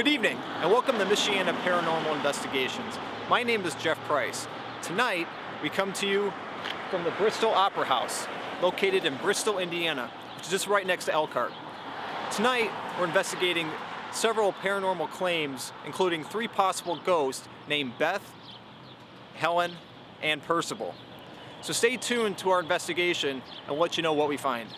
Good evening, and welcome to Michiana Paranormal Investigations. My name is Jeff Price. Tonight, we come to you from the Bristol Opera House, located in Bristol, Indiana, which is just right next to Elkhart. Tonight, we're investigating several paranormal claims, including 3 possible ghosts named Beth, Helen, and Percival. So stay tuned to our investigation, and we'll let you know what we find.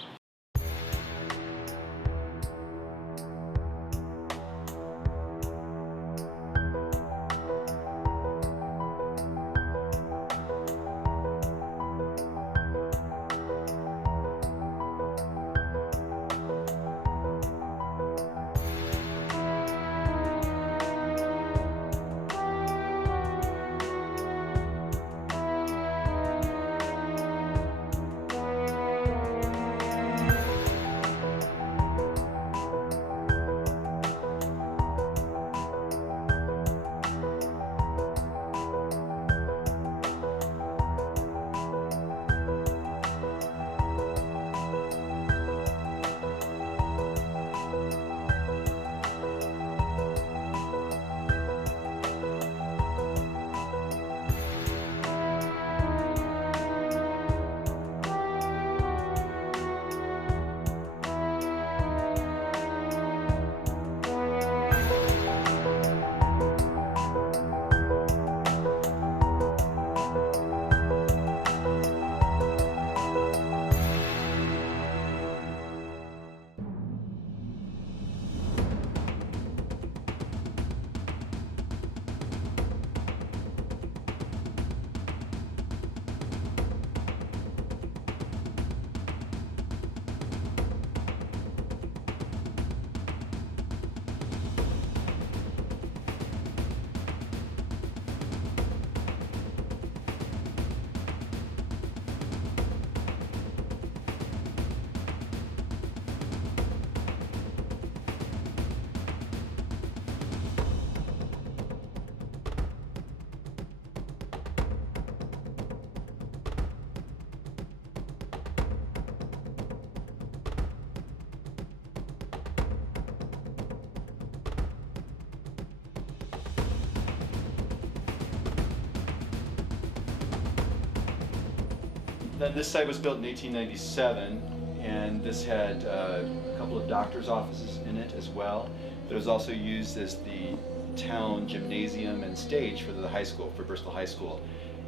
Then this site was built in 1897, and this had a couple of doctor's offices in it as well. But it was also used as the town gymnasium and stage for the high school, for Bristol High School.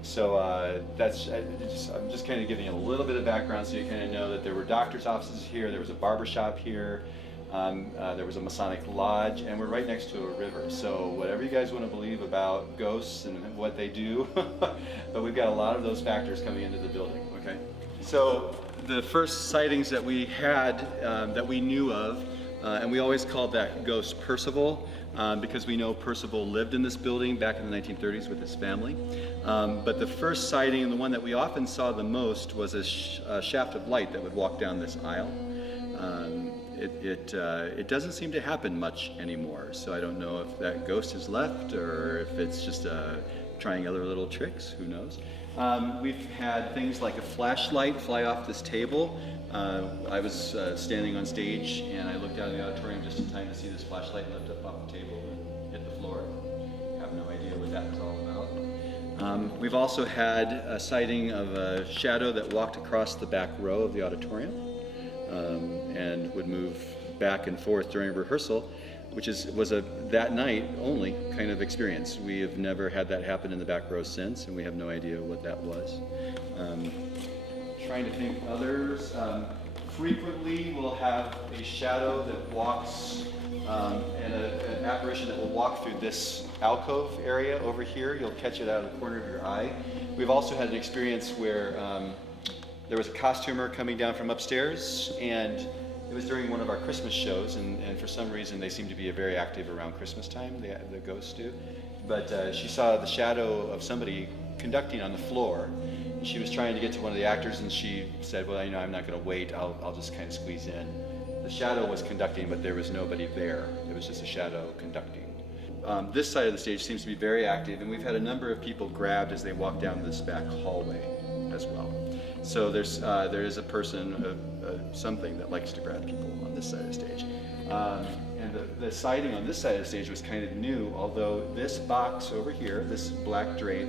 So I'm just kind of giving you a little bit of background so you kind of know that there were doctor's offices here, there was a barber shop here, there was a Masonic lodge, and we're right next to a river. So whatever you guys want to believe about ghosts and what they do, but we've got a lot of those factors coming into the building, okay? So the first sightings that we had, that we knew of, and we always called that ghost Percival, because we know Percival lived in this building back in the 1930s with his family. But the first sighting, and the one that we often saw the most, was a shaft of light that would walk down this aisle. It doesn't seem to happen much anymore, so I don't know if that ghost has left or if it's just trying other little tricks, who knows. We've had things like a flashlight fly off this table. I was standing on stage and I looked out in the auditorium just in time to see this flashlight lift up off the table and hit the floor. I have no idea what that was all about. We've also had a sighting of a shadow that walked across the back row of the auditorium. And would move back and forth during rehearsal, which was a that night only kind of experience. We have never had that happen in the back row since, and we have no idea what that was. Trying to think of others. Frequently we'll have a shadow that walks, and an apparition that will walk through this alcove area over here. You'll catch it out of the corner of your eye. We've also had an experience where there was a costumer coming down from upstairs, and it was during one of our Christmas shows, and for some reason they seem to be very active around Christmas time, the ghosts do. But she saw the shadow of somebody conducting on the floor. She was trying to get to one of the actors, and she said, well, you know, I'm not going to wait, I'll just kind of squeeze in. The shadow was conducting, but there was nobody there. It was just a shadow conducting. This side of the stage seems to be very active, and we've had a number of people grabbed as they walk down this back hallway as well. So there is a person, something that likes to grab people on this side of the stage. And the siding on this side of the stage was kind of new, although this box over here, this black drape,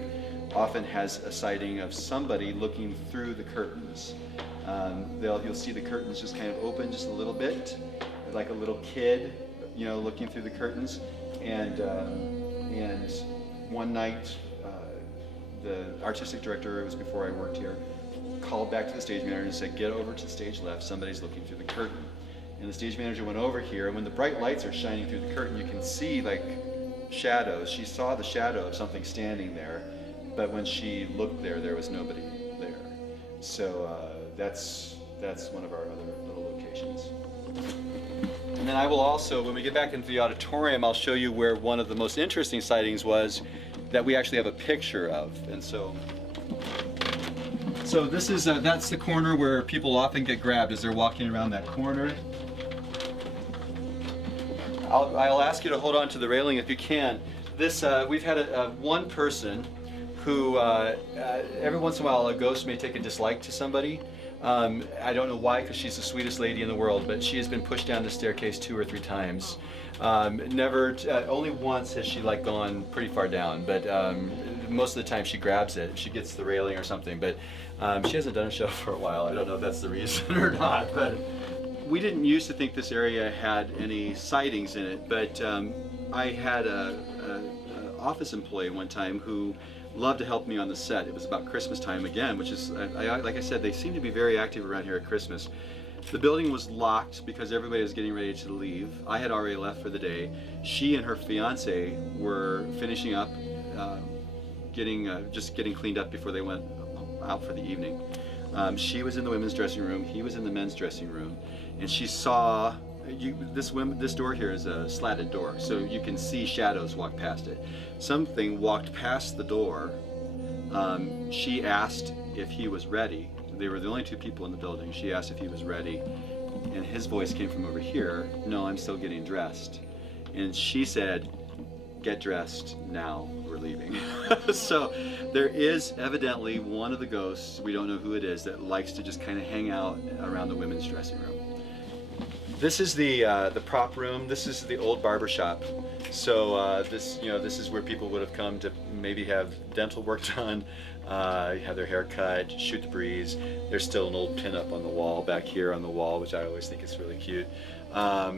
often has a sighting of somebody looking through the curtains. You'll see the curtains just kind of open just a little bit, like a little kid, looking through the curtains. And one night, the artistic director, it was before I worked here, called back to the stage manager and said, "Get over to the stage left, somebody's looking through the curtain." And the stage manager went over here, and when the bright lights are shining through the curtain, you can see like shadows. She saw the shadow of something standing there, but when she looked there was nobody there. So that's one of our other little locations. And then I will also, when we get back into the auditorium, I'll show you where one of the most interesting sightings was that we actually have a picture of. And so this is that's the corner where people often get grabbed as they're walking around that corner. I'll ask you to hold on to the railing if you can. We've had one person who every once in a while a ghost may take a dislike to somebody. I don't know why, because she's the sweetest lady in the world, but she has been pushed down the staircase 2 or 3 times. Only once has she gone pretty far down, but most of the time she grabs it. She gets the railing or something, but she hasn't done a show for a while. I don't know if that's the reason or not, but we didn't used to think this area had any sightings in it, but I had a office employee one time who loved to help me on the set. It was about Christmas time again, which is, like I said, they seem to be very active around here at Christmas. The building was locked because everybody was getting ready to leave. I had already left for the day. She and her fiance were finishing up, just getting cleaned up before they went out for the evening. She was in the women's dressing room, he was in the men's dressing room, and she saw, this door here is a slatted door, so you can see shadows walk past it. Something walked past the door. She asked if he was ready. They were the only 2 people in the building. She asked if he was ready, and his voice came from over here, "No, I'm still getting dressed." And she said, "Get dressed now, we're leaving." So there is evidently one of the ghosts, we don't know who it is, that likes to just kind of hang out around the women's dressing room. This is the prop room. This is the old barber shop. So this is where people would have come to maybe have dental work done, have their hair cut, shoot the breeze. There's still an old pin up on the wall back here on the wall, which I always think is really cute. A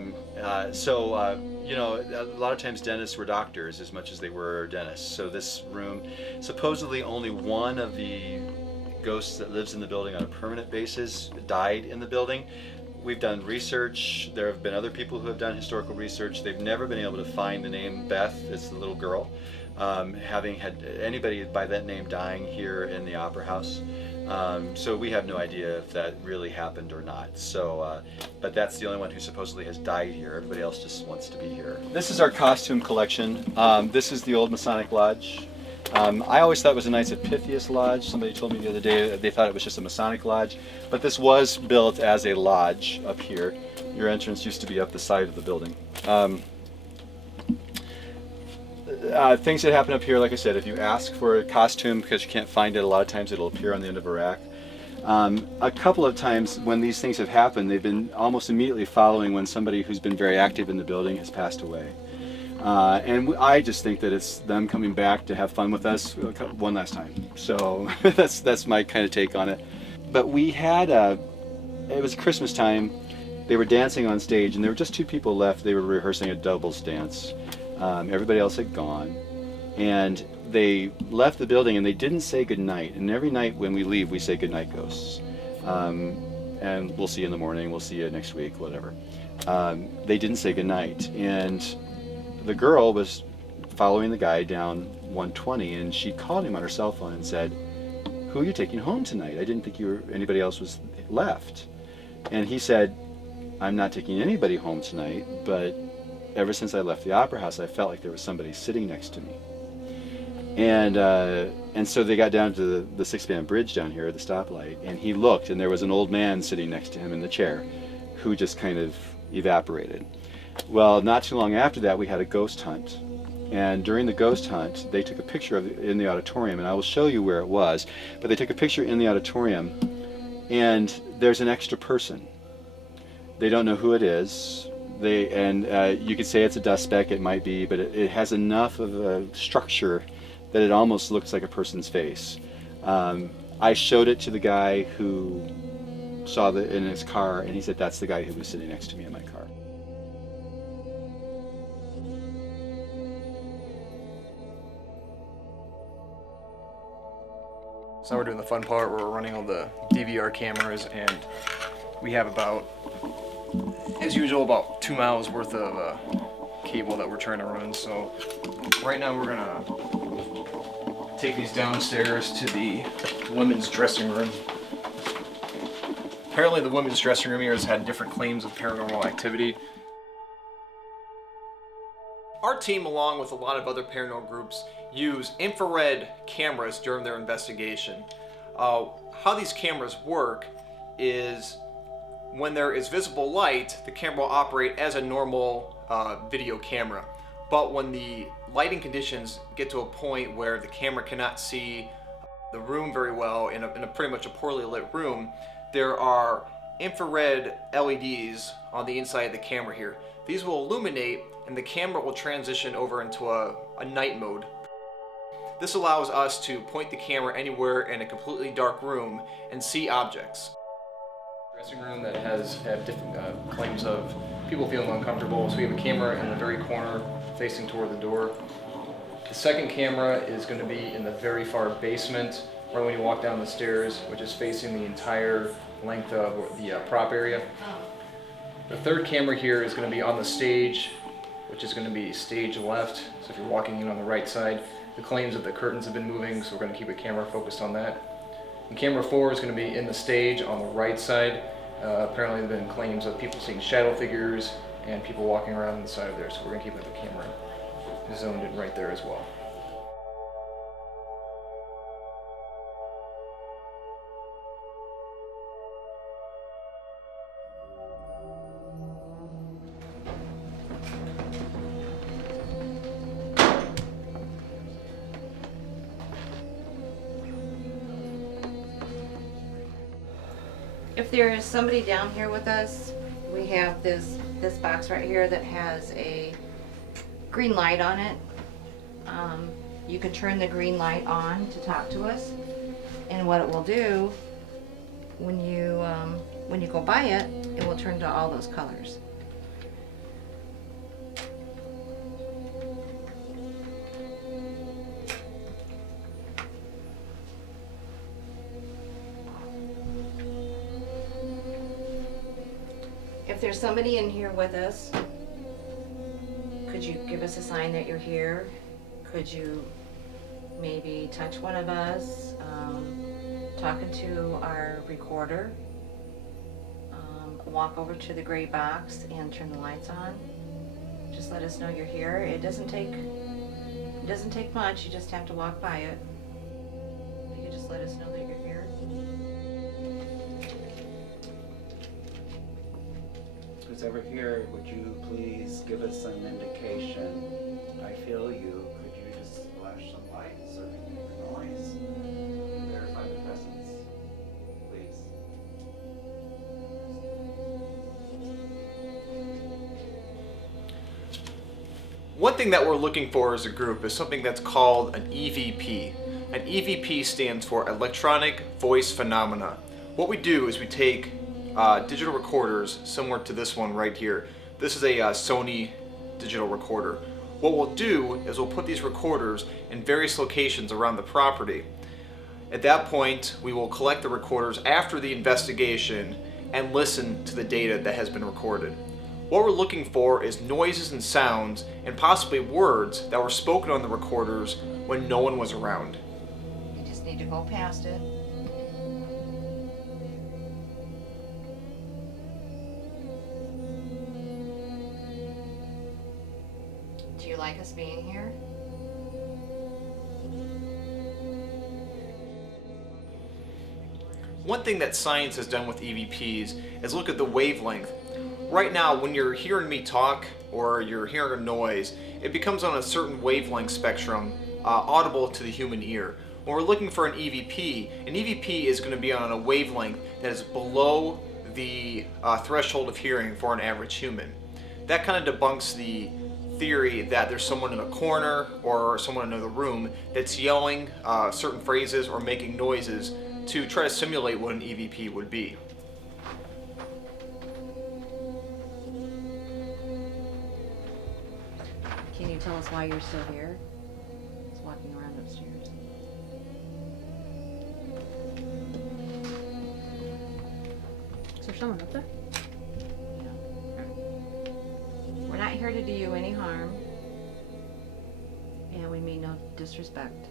lot of times dentists were doctors as much as they were dentists. So this room, supposedly only one of the ghosts that lives in the building on a permanent basis died in the building. We've done research. There have been other people who have done historical research. They've never been able to find the name Beth. It's the little girl. Having had anybody by that name dying here in the Opera House. So we have no idea if that really happened or not. So, but that's the only one who supposedly has died here. Everybody else just wants to be here. This is our costume collection. This is the old Masonic Lodge. I always thought it was a Knights of Pythias Lodge. Somebody told me the other day that they thought it was just a Masonic Lodge, but this was built as a lodge up here. Your entrance used to be up the side of the building. Things that happen up here, like I said, if you ask for a costume because you can't find it, a lot of times it'll appear on the end of a rack. A couple of times when these things have happened, they've been almost immediately following when somebody who's been very active in the building has passed away. And I just think that it's them coming back to have fun with us one last time. So that's my kind of take on it. But we had it was Christmas time. They were dancing on stage, and there were just 2 people left. They were rehearsing a doubles dance. Everybody else had gone, and they left the building, and they didn't say goodnight. And every night when we leave, we say goodnight, ghosts. And we'll see you in the morning. We'll see you next week, whatever. They didn't say goodnight, and the girl was following the guy down 120, and she called him on her cell phone and said, "Who are you taking home tonight? I didn't think anybody else was left." And he said, "I'm not taking anybody home tonight, but ever since I left the Opera House, I felt like there was somebody sitting next to me." And so they got down to the 6-span bridge down here at the stoplight, and he looked, and there was an old man sitting next to him in the chair who just kind of evaporated. Well, not too long after that, we had a ghost hunt. And during the ghost hunt, they took a picture of it in the auditorium, and I will show you where it was. But they took a picture in the auditorium and there's an extra person. They don't know who it is. You could say it's a dust speck, it might be, but it has enough of a structure that it almost looks like a person's face. I showed it to the guy who saw it in his car, and he said that's the guy who was sitting next to me in my car. So now we're doing the fun part where we're running all the DVR cameras, and we have about, as usual, about 2 miles worth of cable that we're trying to run. So right now we're gonna take these downstairs to the women's dressing room. Apparently the women's dressing room here has had different claims of paranormal activity. Our team, along with a lot of other paranormal groups, use infrared cameras during their investigation. How these cameras work is when there is visible light, the camera will operate as a normal video camera. But when the lighting conditions get to a point where the camera cannot see the room very well in a pretty much a poorly lit room, there are infrared LEDs on the inside of the camera here. These will illuminate, and the camera will transition over into a night mode. This allows us to point the camera anywhere in a completely dark room and see objects. Dressing room that has had different claims of people feeling uncomfortable. So we have a camera in the very corner facing toward the door. The second camera is going to be in the very far basement, right when you walk down the stairs, which is facing the entire length of the prop area. The third camera here is going to be on the stage, which is going to be stage left. So if you're walking in on the right side, the claims that the curtains have been moving, so we're going to keep a camera focused on that. And camera 4 is going to be in the stage on the right side. Apparently there have been claims of people seeing shadow figures and people walking around the side of there, so we're going to keep the camera zoned in right there as well. If there is somebody down here with us, we have this box right here that has a green light on it. You can turn the green light on to talk to us, and what it will do when you go by it, it will turn to all those colors. If there's somebody in here with us, could you give us a sign that you're here? Could you maybe touch one of us, talking to our recorder, walk over to the gray box and turn the lights on? Just let us know you're here. It doesn't take much, you just have to walk by it. If you could just let us know that you're here. Who's ever here, would you please give us an indication? I feel you. Could you just flash some lights or make a noise? Verify the presence, please. One thing that we're looking for as a group is something that's called an EVP. An EVP stands for Electronic Voice Phenomena. What we do is we take digital recorders similar to this one right here. This is a Sony digital recorder. What we'll do is we'll put these recorders in various locations around the property. At that point, we will collect the recorders after the investigation and listen to the data that has been recorded. What we're looking for is noises and sounds and possibly words that were spoken on the recorders when no one was around. You just need to go past it. Do you like us being here? One thing that science has done with EVPs is look at the wavelength. Right now, when you're hearing me talk or you're hearing a noise, it becomes on a certain wavelength spectrum, audible to the human ear. When we're looking for an EVP is going to be on a wavelength that is below the threshold of hearing for an average human. That kind of debunks the theory that there's someone in a corner or someone in another room that's yelling certain phrases or making noises to try to simulate what an EVP would be. Can you tell us why you're still here? Just walking around upstairs. Is there someone up there? We're not here to do you any harm, and we mean no disrespect.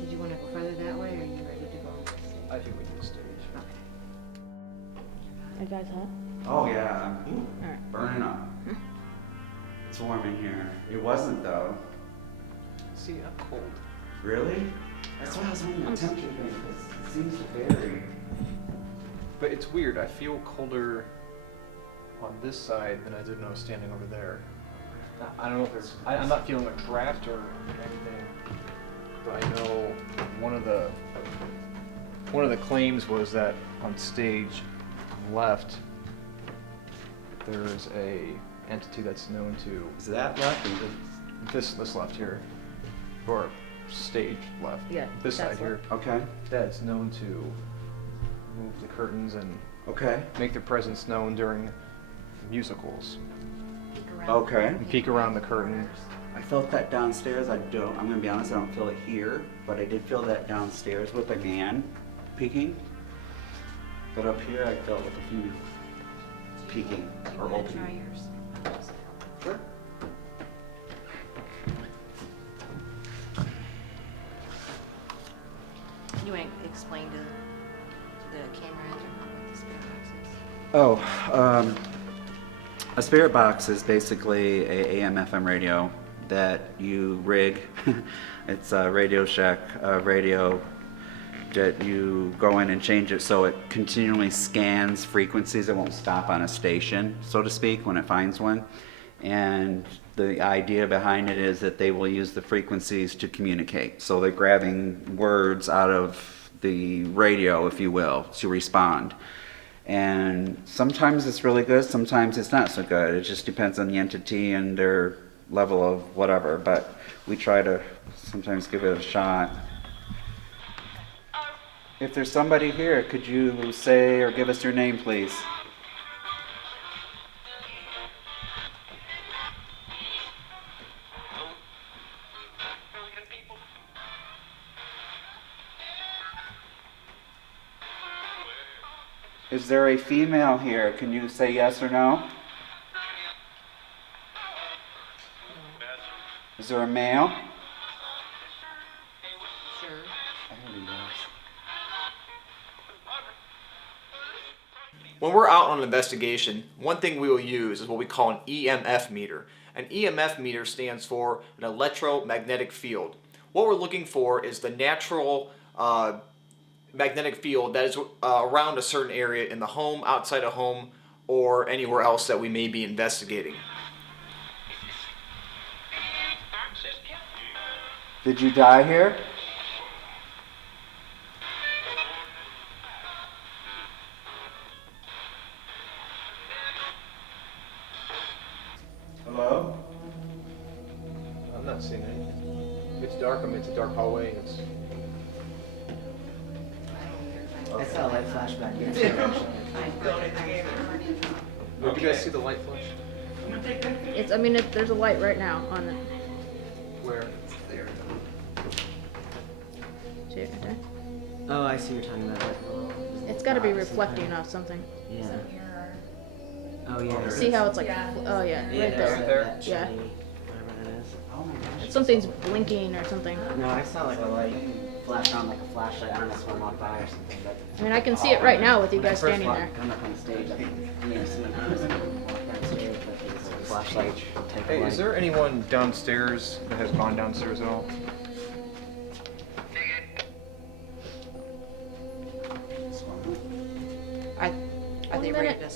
Did you want to go further that way, or are you ready to go? I think we can stage. Are you guys hot? Oh yeah, I'm Alright. burning up. It's warm in here. It wasn't though. See, I'm cold. Really? That's why I was wondering the temperature thing, because it seems to vary. But it's weird. I feel colder on this side than I did when I was standing over there. I don't know if there's. I'm not feeling a draft or anything, but I know one of the claims was that on stage left there's a entity that's known to Is that left? this left here, or stage left. Yeah, This side that's here. Okay. That's known to move the curtains and Okay. make their presence known during musicals. Okay. And peek around the curtain. I felt that downstairs. I'm gonna be honest, I don't feel it here, but I did feel that downstairs with a man peeking. But up here, I felt with a female peeking or Try opening. yours. Sure. You want to explain to the camera what the spirit box is? Oh, a spirit box is basically a AM/FM radio that you rig. It's a Radio Shack radio that you go in and change it so it continually scans frequencies. It won't stop on a station, so to speak, when it finds one. And the idea behind it is that they will use the frequencies to communicate. So they're grabbing words out of the radio, if you will, to respond. And sometimes it's really good, sometimes it's not so good. It just depends on the entity and their level of whatever. But we try to sometimes give it a shot. If there's somebody here, could you say or give us your name, please? Is there a female here? Can you say yes or no? Is there a male? Sure. When we're out on an investigation, one thing we will use is what we call an EMF meter. An EMF meter stands for an electromagnetic field. What we're looking for is the natural magnetic field that is around a certain area in the home, outside a home, or anywhere else that we may be investigating. Did you die here? Hello? I'm not seeing anything. It's dark. I mean, it's a dark hallway. It's. I saw a light flash back here. Where did you guys see the light flash? It's. I mean, there's a light right now on it. Where? See it right there? Oh, I see what you're talking about. It's got to be reflecting off something. Yeah. Oh yeah. See how it's like? Oh yeah, right there's there. Right there? that Yeah. shiny, whatever that is. Oh my gosh. Something's blinking or something. No, I saw like a light flash on like a flashlight. I don't know if someone walked by or something. But I mean, I can see it right now with you when I guys first standing walked- there. Come up on stage, I think someone walked downstairs with his flashlight. Type Hey, of is light. there anyone downstairs that has gone downstairs at all?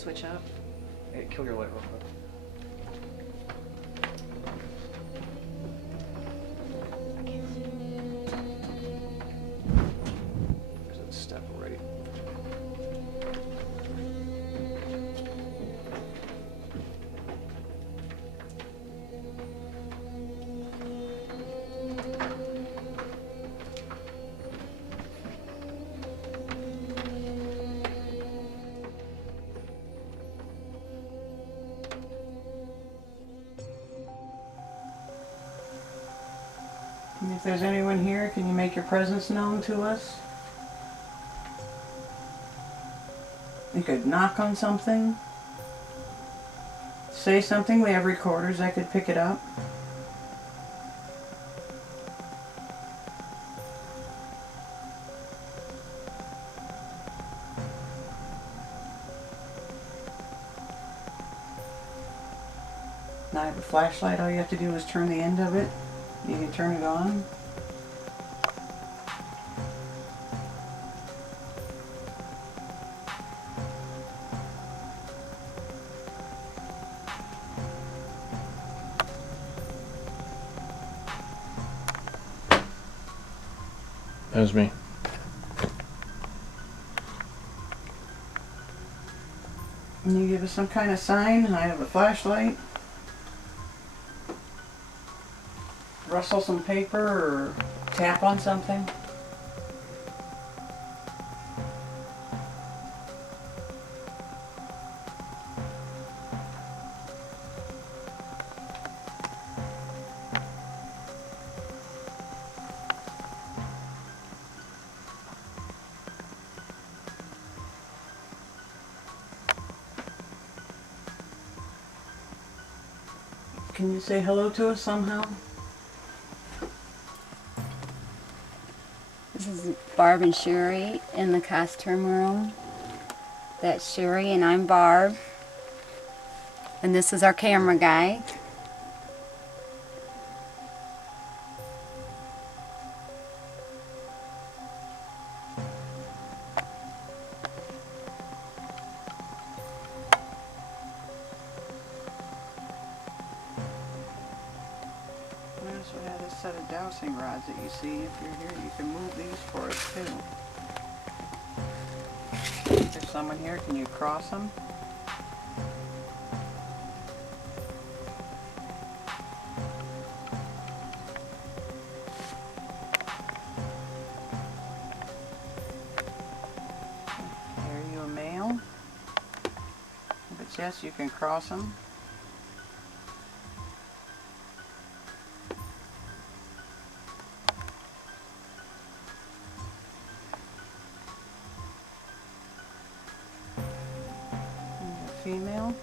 switch up. Hey, kill your light real quick. There's a step already. If there's anyone here, can you make your presence known to us? You could knock on something, say something. We have recorders that could pick it up. Now I have a flashlight. All you have to do is turn the end of it. You can turn it on. That was me. Can you give us some kind of sign? I have a flashlight. Rustle some paper or tap on something. Can you say hello to us somehow? This is Barb and Sherry in the costume room. That's Sherry and I'm Barb. And this is our camera guy. We also have this set of dowsing rods that you see. If you're here, you can move these for us too. If there's someone here, can you cross them? Are you a male? If it's yes, you can cross them. Female.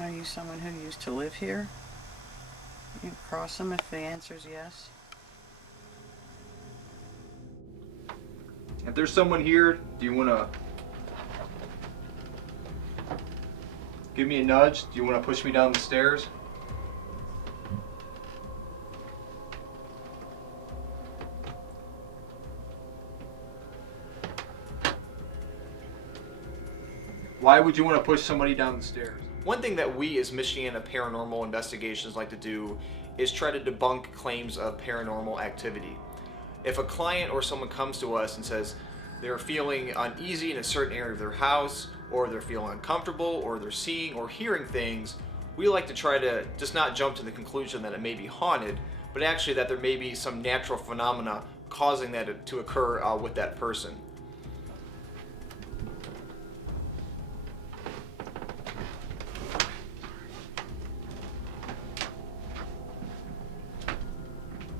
Are you someone who used to live here? You can cross them if the answer is yes. If there's someone here, do you want to give me a nudge? Do you want to push me down the stairs? Why would you want to push somebody down the stairs? One thing that we as Michiana Paranormal Investigations like to do is try to debunk claims of paranormal activity. If a client or someone comes to us and says they're feeling uneasy in a certain area of their house, or they're feeling uncomfortable, or they're seeing or hearing things, we like to try to just not jump to the conclusion that it may be haunted, but actually that there may be some natural phenomena causing that to occur with that person.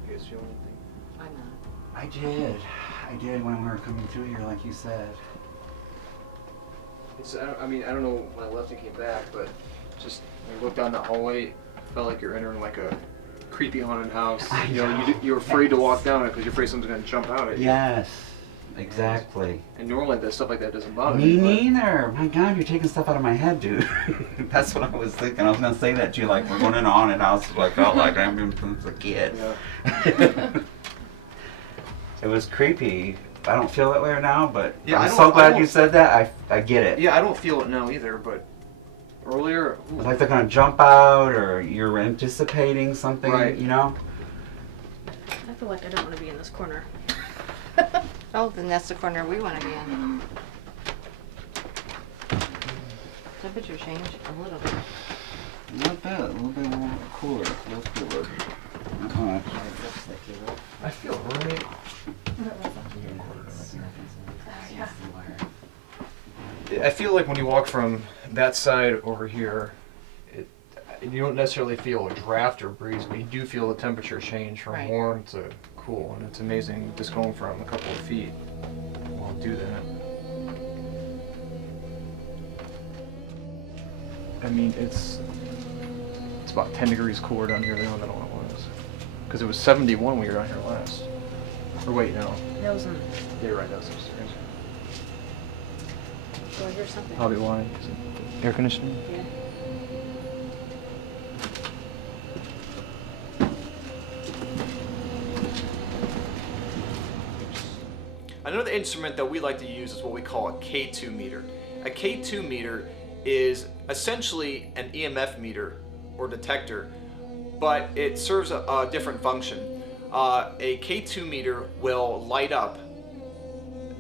You guys feel anything? I'm not. I did when we were coming through here, like you said. I don't know when I left and came back, but Just when you look down that hallway, it felt like you're entering like a creepy haunted house. You're afraid to walk down it because you're afraid someone's gonna jump out at you. Yes, exactly. And normally that stuff like that doesn't bother Me me. neither. My God, you're taking stuff out of my head, dude. That's what I was thinking. I was gonna say that to you, like we're going in a haunted house. I felt like I'm since a kid. Yeah. It was creepy. I don't feel that way now, but Yeah, I'm so glad you said that. I get it. Yeah, I don't feel it now either, but earlier. Ooh. Like they're gonna jump out, or you're anticipating something, Right. you know? I feel like I don't want to be in this corner. Oh, then that's the corner we want to be in. Temperature change a little bit. Not bad. A little bit more cooler. A little cooler. Not much. I feel right. I feel like when you walk from that side over here, you don't necessarily feel a draft or breeze, but you do feel the temperature change from Right. warm to cool, and it's amazing just going from a couple of feet will do that. I mean, it's about 10 degrees cooler down here now than what it was, because it was 71 when we were down here last. Or wait, no. That was in. Yeah, you're right. That's upstairs. Do I hear something? Probably why. Is it air conditioning? Yeah. Another instrument that we like to use is what we call a K2 meter. A K2 meter is essentially an EMF meter or detector, but it serves a different function. A K2 meter will light up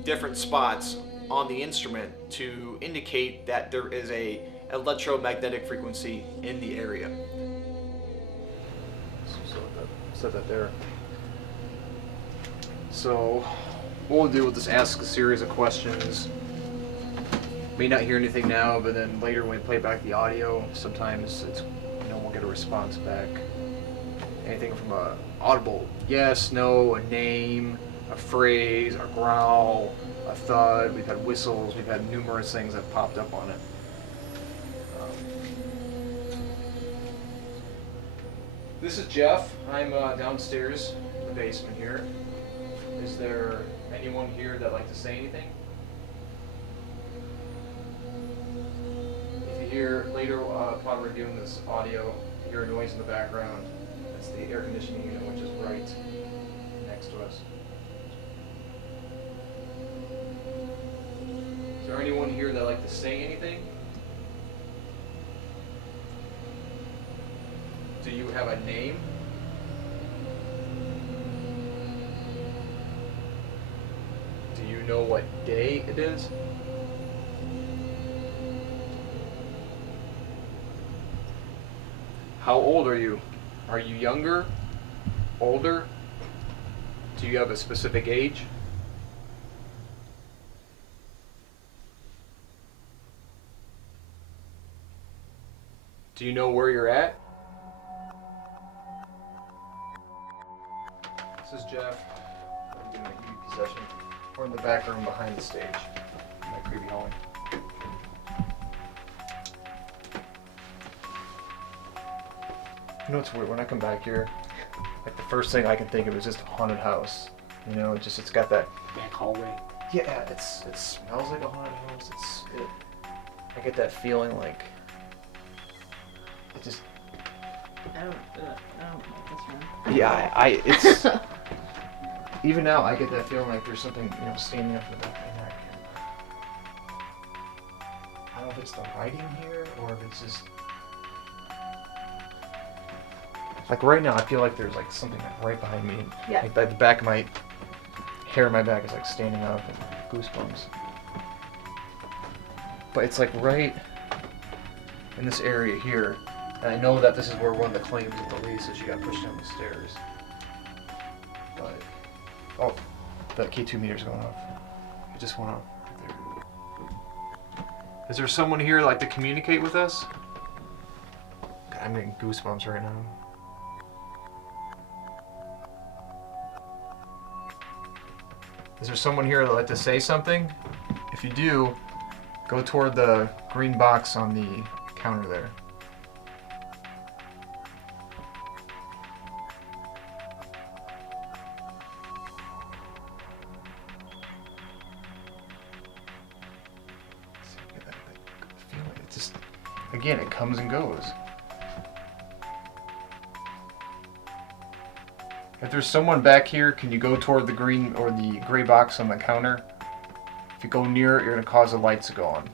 different spots on the instrument to indicate that there is a electromagnetic frequency in the area. So set that there. So what we'll do, we'll just ask a series of questions. May not hear anything now, but then later when we play back the audio, sometimes it's, we'll get a response back. Anything from a audible yes, no, a name, a phrase, a growl, a thud. We've had whistles. We've had numerous things that popped up on it. This is Jeff. I'm downstairs in the basement here. Is there anyone here that'd like to say anything? If you hear later while we're doing this audio, if you hear a noise in the background, that's the air conditioning unit, which is right next to us. Is there anyone here that'd like to say anything? Do you have a name? Do you know what day it is? How old are you? Are you younger? Older? Do you have a specific age? Do you know where you're at? This is Jeff. I'm doing a EVP session. We're in the back room behind the stage. In that creepy hallway. You know what's weird? When I come back here, like the first thing I can think of is just a haunted house. It's got that Back hallway. Yeah, it smells like a haunted house. I get that feeling like it just. I don't like this one. Yeah, it's. Even now, I get that feeling like there's something, standing up in the back of my neck. I don't know if it's the writing here or if it's just. Like right now, I feel like there's like something right behind me. Yeah. Like the back of my hair, my back is like standing up and goosebumps. But it's like right in this area here, and I know that this is where one of the claims of the lease is. She got pushed down the stairs. But the K2 meter's going off. It just went off right there. Is there someone here like to communicate with us? God, I'm getting goosebumps right now. Is there someone here that'd like to say something? If you do, go toward the green box on the counter there. Again, it comes and goes. If there's someone back here, can you go toward the green or the gray box on the counter? If you go near it, you're going to cause the lights to go on.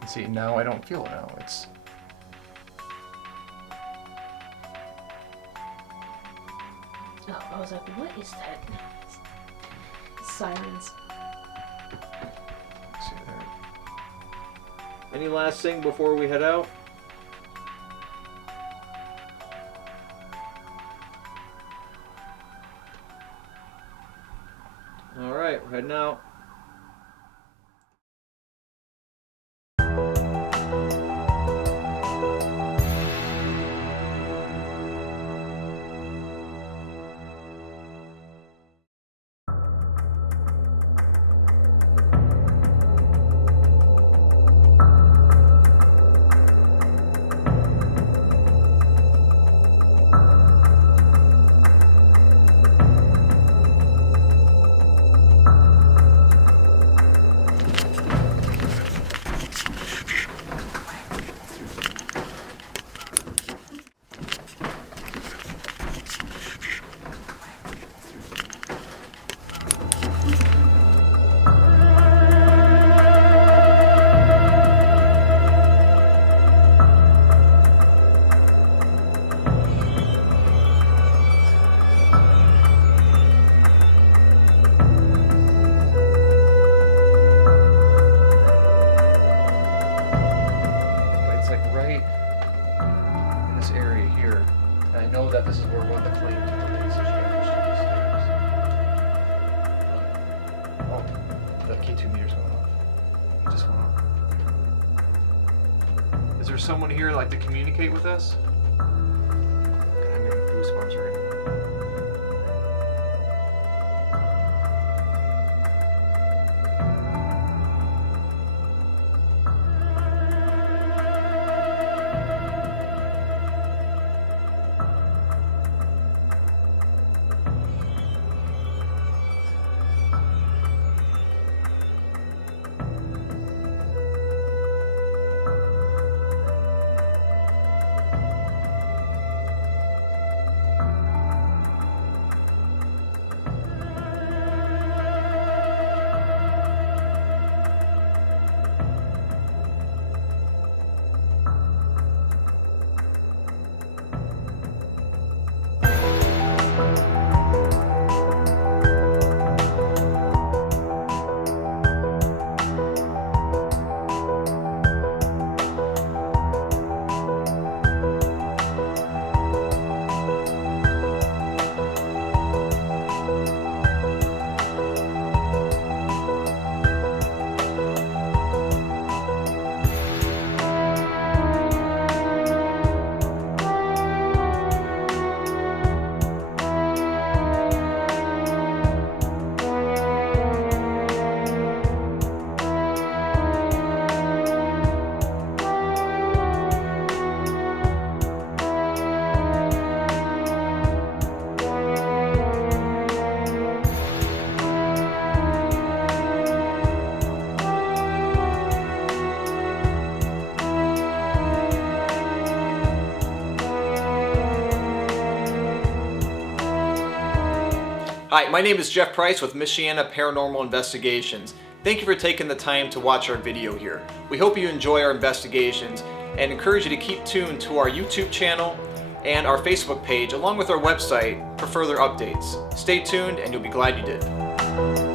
And see, now I don't feel it now. It's... Oh, I was like, what is that? Sirens. Let's see there. Any last thing before we head out? All right, we're heading out. That this is where one of the claims of the police is stairs. Oh, the K2 meter's going off. It just went off. Is there someone here like to communicate with us? God, I'm getting goosebumps right now. Hi, my name is Jeff Price with Michiana Paranormal Investigations. Thank you for taking the time to watch our video here. We hope you enjoy our investigations and encourage you to keep tuned to our YouTube channel and our Facebook page along with our website for further updates. Stay tuned and you'll be glad you did.